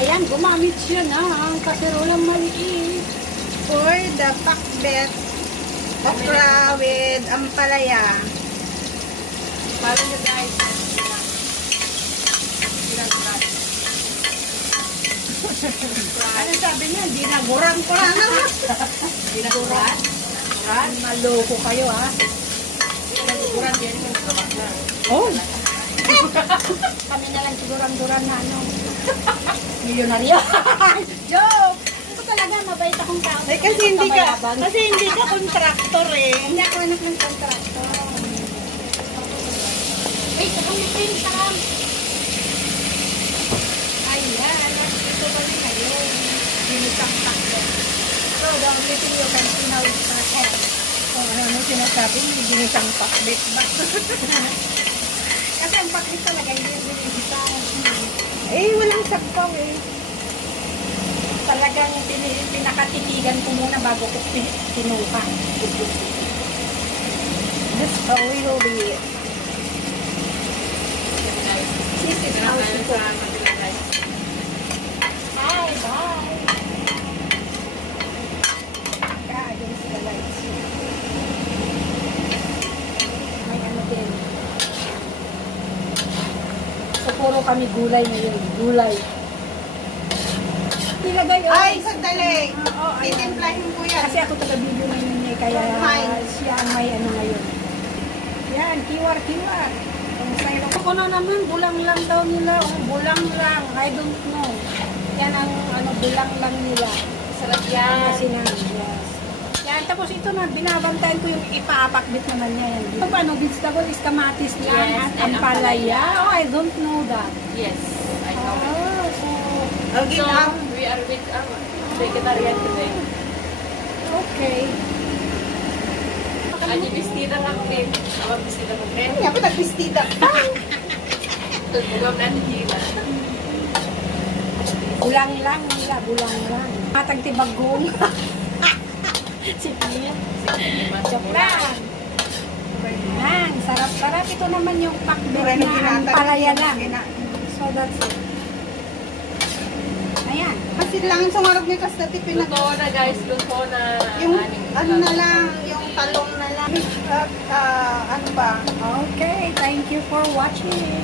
Ayan, gumamit siya ng kaserolang maliit. For the pakbet okra with ampalaya. Para nyo guys. Ano sabi niya? Dinaguran ko na naman. Dinaguran? Maloko kayo ha. Dinaguran yan yung sabak na. Oh. Kami na lang siguran-duran na ano. Milyonaryo. Joke! Ako talaga, mabait akong tao. Eh, kasi hindi ka contractor eh. Hindi ako anak ng kontraktor. Ay, sakang yung sarang. Ayan, ito ba rin kayo? Binisang takbo. So, the only thing you can see now is my head. Oh, ano sinasabi niya? Ginisang pakbet ba? Kasi ang paklit talaga, hindi yung binisang. Eh, walang sakpaw eh. Talagang pinakatitigan ko muna bago ko kinuha. That's how we will be. This is how to cook. Bye, bye. Against the lights. May ano din. So, puro kami gulay ngayon. Gulay. Nilagay yun. Ay, sandali. Oo, ayan. Titimplahin ko yan. Kasi ako taga-video ngayon niya, kaya Fine. siya ang may ano ngayon. Yan, kiwar. Ang sayro. Ako na naman, bulang lang daw nila. Oh, bulang lang. I don't know. Yan ang ano, bulang lang nila. Sarap Kasi na, yes. Yan, tapos ito na, binabantayan ko yung ipapakbit naman niya. Yan. Ito ano, vegetable is kamatis lang Yes, at and ampalaya. Oh, I don't know that. Yes, I know it. Oh, so, Okay, So, we are with vegetarian today. okay. Ani bestida ng cream. Awag bestida ng cream. Nga pa nagpistida. Tugam na ni Hila. Bulang lang nila, bulang lang. Matag tibagong. Si Pia. Joke lang. Yan, sarap-sarap. Ito naman yung pakbet Ito rin ang na ginata. palaya lang. So that's it. Ayan. Kasi lang yung sumarap niya kasi dati pinag... Luto na guys, luto na. Yung aning ano na lang, yung talong na lang. At ano ba? Okay, thank you for watching.